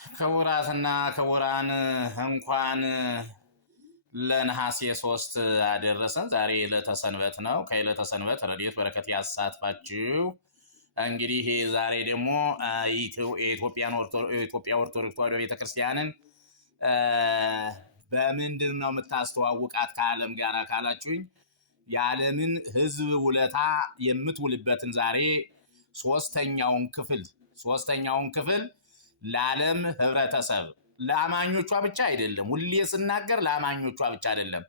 ክቡራትና ክቡራን እንኳን ለነሐሴ 3 አደረሰን። ዛሬ ዕለተ ሰንበት ነው። ከዕለተ ሰንበት ረድኤት በረከት ያሳትፋችሁ። እንግዲህ ዛሬ ደግሞ የኢትዮጵያ ኦርቶዶክስ ተዋሕዶ ቤተክርስቲያንን በምንድን ነው የምታስተዋውቃት ከዓለም ጋር ካላችሁኝ የዓለምን ሕዝብ ውለታ የምትውልበትን ዛሬ ሶስተኛውን ክፍል ለዓለም ህብረተሰብ ለአማኞቿ ብቻ አይደለም። ሁሌ ስናገር ለአማኞቿ ብቻ አይደለም፣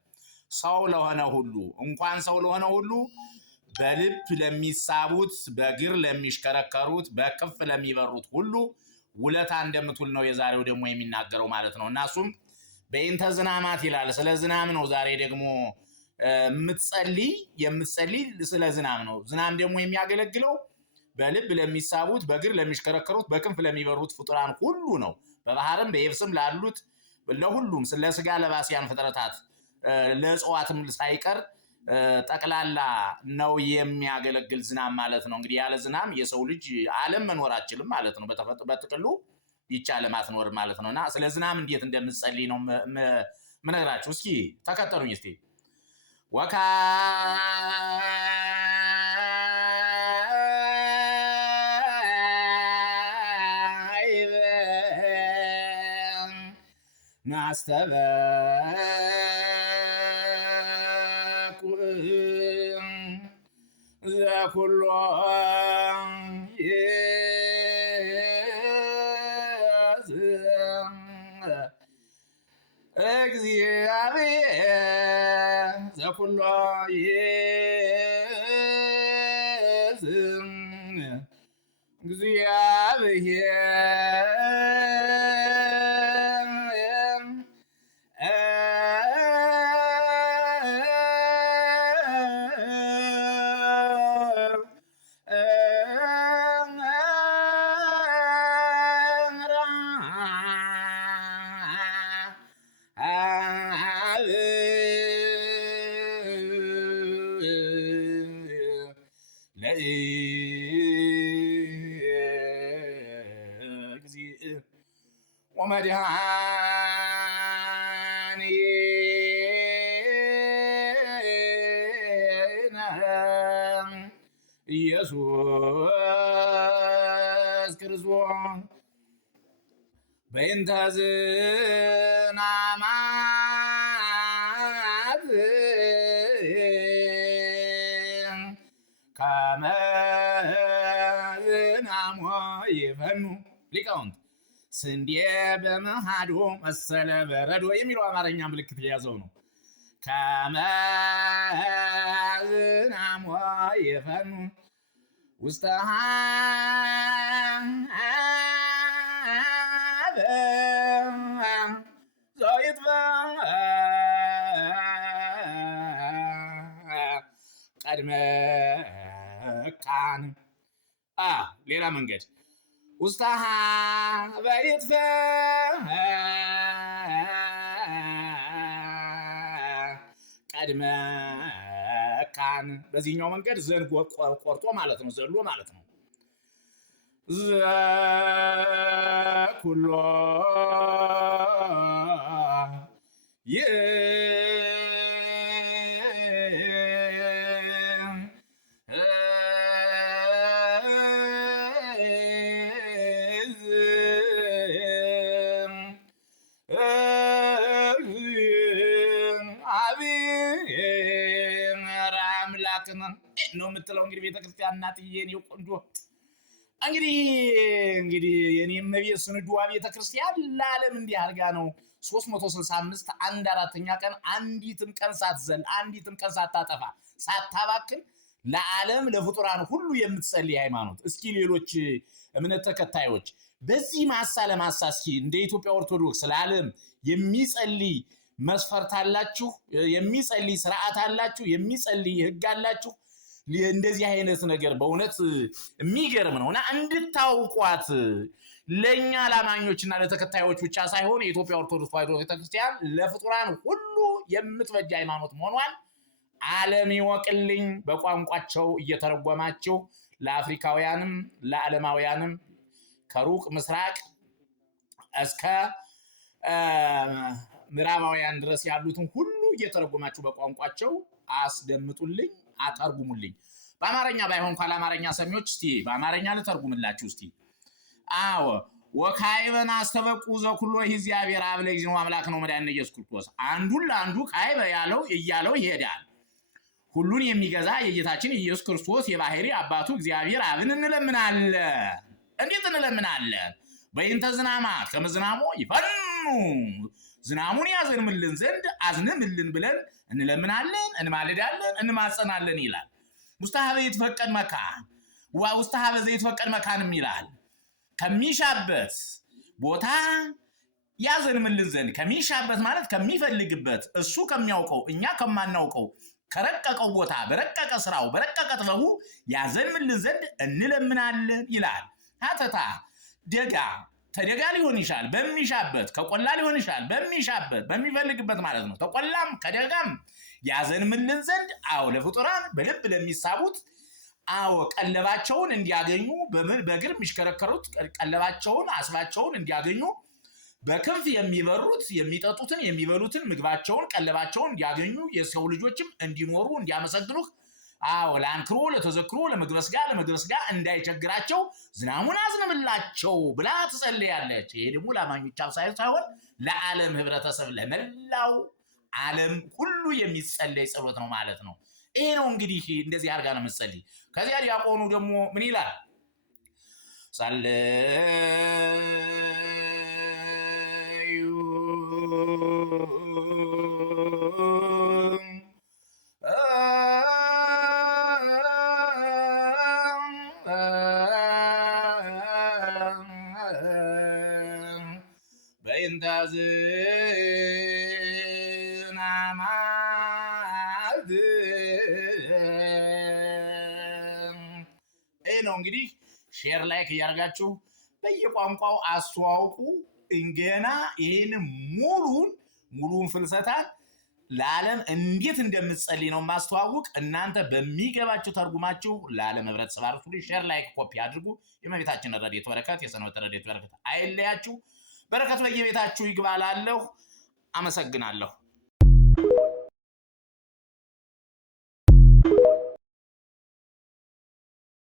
ሰው ለሆነ ሁሉ እንኳን ሰው ለሆነ ሁሉ በልብ ለሚሳቡት፣ በእግር ለሚሽከረከሩት፣ በክፍ ለሚበሩት ሁሉ ውለታ እንደምትውል ነው የዛሬው ደግሞ የሚናገረው ማለት ነው። እና እሱም በእንተ ዝናማት ይላል። ስለ ዝናም ነው ዛሬ ደግሞ የምትጸልይ ስለ ዝናም ነው። ዝናም ደግሞ የሚያገለግለው በልብ ለሚሳቡት፣ በእግር ለሚሽከረከሩት፣ በክንፍ ለሚበሩት ፍጡራን ሁሉ ነው። በባህርም በየብስም ላሉት ለሁሉም ለስጋ ለባሲያን ፍጥረታት ለእጽዋትም ሳይቀር ጠቅላላ ነው የሚያገለግል ዝናም ማለት ነው። እንግዲህ ያለ ዝናም የሰው ልጅ ዓለም መኖር አይችልም ማለት ነው። በጥቅሉ ይህች ዓለም አትኖርም ማለት ነው። እና ስለ ዝናም እንዴት እንደምትጸልይ ነው ምነግራችሁ። እስኪ ተከተሉኝ እስቲ ወካ ናስተበኩ ዘኩሎ እግዚአብሔር ዘኩሎ ወመድኃኒነ ኢየሱስ ክርስቶስ በእንተ ዝናማት ከመ ዝናሞ ይፈኑ ሊቃውንት ስንዴ በመሃዶ መሰለ በረዶ የሚለው አማርኛ ምልክት የያዘው ነው። ከመ ዝናሞ ይፈኑ ውስተ ኀበ ቀድመካን ሌላ መንገድ ውስተ ኀበ ቀድመካን በዚህኛው መንገድ ዘን ቆርጦ ማለት ነው፣ ዘሎ ማለት ነው። ዘኩሎ ነው የምትለው እንግዲህ ቤተክርስቲያን እናትዬ ነው ቆንጆ። እንግዲህ የኔ እመቤት ስንዱዋ ቤተክርስቲያን ለዓለም እንዲህ አድርጋ ነው 365 1/4 ቀን አንዲትም ቀን ሳትዘል አንዲትም ቀን ሳታጠፋ ሳታባክን ለዓለም ለፍጡራን ሁሉ የምትጸልይ ሃይማኖት። እስኪ ሌሎች እምነት ተከታዮች በዚህ ማሳ ለማሳ እስኪ እንደ ኢትዮጵያ ኦርቶዶክስ ለዓለም የሚጸልይ መስፈርት አላችሁ? የሚጸልይ ስርዓት አላችሁ? የሚጸልይ ህግ አላችሁ? እንደዚህ አይነት ነገር በእውነት የሚገርም ነውና እንድታውቋት ለኛ ላማኞችና ለተከታዮች ብቻ ሳይሆን የኢትዮጵያ ኦርቶዶክስ ተዋሕዶ ቤተክርስቲያን ለፍጡራን ሁሉ የምትበጅ ሃይማኖት መሆኗን ዓለም ይወቅልኝ። በቋንቋቸው እየተረጎማችሁ ለአፍሪካውያንም ለዓለማውያንም ከሩቅ ምስራቅ እስከ ምዕራባውያን ድረስ ያሉትን ሁሉ እየተረጎማችሁ በቋንቋቸው አስደምጡልኝ፣ አተርጉሙልኝ። በአማርኛ ባይሆን እንኳን ለአማርኛ ሰሚዎች እስቲ በአማርኛ ልተርጉምላችሁ እስቲ። አዎ ወካይበን አስተበቁ ዘኩሎ እግዚአብሔር አብ ለእግዚኦ አምላክ ነው መድኃኒነ ኢየሱስ ክርስቶስ። አንዱን ለአንዱ ካይበ ያለው እያለው ይሄዳል። ሁሉን የሚገዛ የጌታችን ኢየሱስ ክርስቶስ የባህሪ አባቱ እግዚአብሔር አብን እንለምናለን። እንዴት እንለምናለን? በእንተ ዝናማት ከመዝናሙ ይፈኑ ዝናሙን ያዘንምልን ዘንድ አዝንምልን ብለን እንለምናለን፣ እንማልዳለን፣ እንማጸናለን ይላል። ውስተ ሀበ ይትፈቀድ መካን ውስተ ሀበ ዘይትፈቀድ መካንም ይላል። ከሚሻበት ቦታ ያዘንምልን ዘንድ ከሚሻበት ማለት ከሚፈልግበት እሱ ከሚያውቀው እኛ ከማናውቀው ከረቀቀው ቦታ በረቀቀ ስራው በረቀቀ ጥበቡ ያዘንምልን ዘንድ እንለምናለን ይላል። ሀተታ ደጋ ተደጋ ሊሆን ይችላል በሚሻበት፣ ከቆላ ሊሆን ይችላል በሚሻበት በሚፈልግበት ማለት ነው። ተቆላም ከደጋም ያዘንምልን ዘንድ አዎ ለፍጡራን በልብ ለሚሳቡት አዎ ቀለባቸውን እንዲያገኙ በእግር የሚሽከረከሩት ቀለባቸውን አስባቸውን እንዲያገኙ በክንፍ የሚበሩት የሚጠጡትን የሚበሉትን ምግባቸውን ቀለባቸውን እንዲያገኙ የሰው ልጆችም እንዲኖሩ እንዲያመሰግኑህ አዎ ለአንክሮ ለተዘክሮ ለመግበ ሥጋ እንዳይቸግራቸው ዝናሙን አዝንምላቸው ብላ ትጸልያለች። ይሄ ደግሞ ለአማኞች ሳይሆን ለዓለም ህብረተሰብ ለመላው ዓለም ሁሉ የሚጸለይ ጸሎት ነው ማለት ነው። ይሄ ነው እንግዲህ እንደዚህ አድርጋ ነው የምትጸልይ። ከዚያ ዲያቆኑ ደግሞ ምን ይላል? በእንተ ዝናማት ይሄ ነው እንግዲህ። ሼር ላይክ እያደረጋችሁ በየቋንቋው አስተዋውቁ። እንገና ይሄን ሙሉን ፍልሰታት ለዓለም እንዴት እንደምትጸልይ ነው ማስተዋወቅ። እናንተ በሚገባችሁ ተርጉማችሁ ለዓለም ህብረተሰብ አርሱ። ሼር ላይክ ኮፒ አድርጉ። የእመቤታችን ረድኤት በረከት የሰንበት ረድኤት በረከት አይለያችሁ። በረከት በየቤታችሁ ይግባላለሁ። አመሰግናለሁ።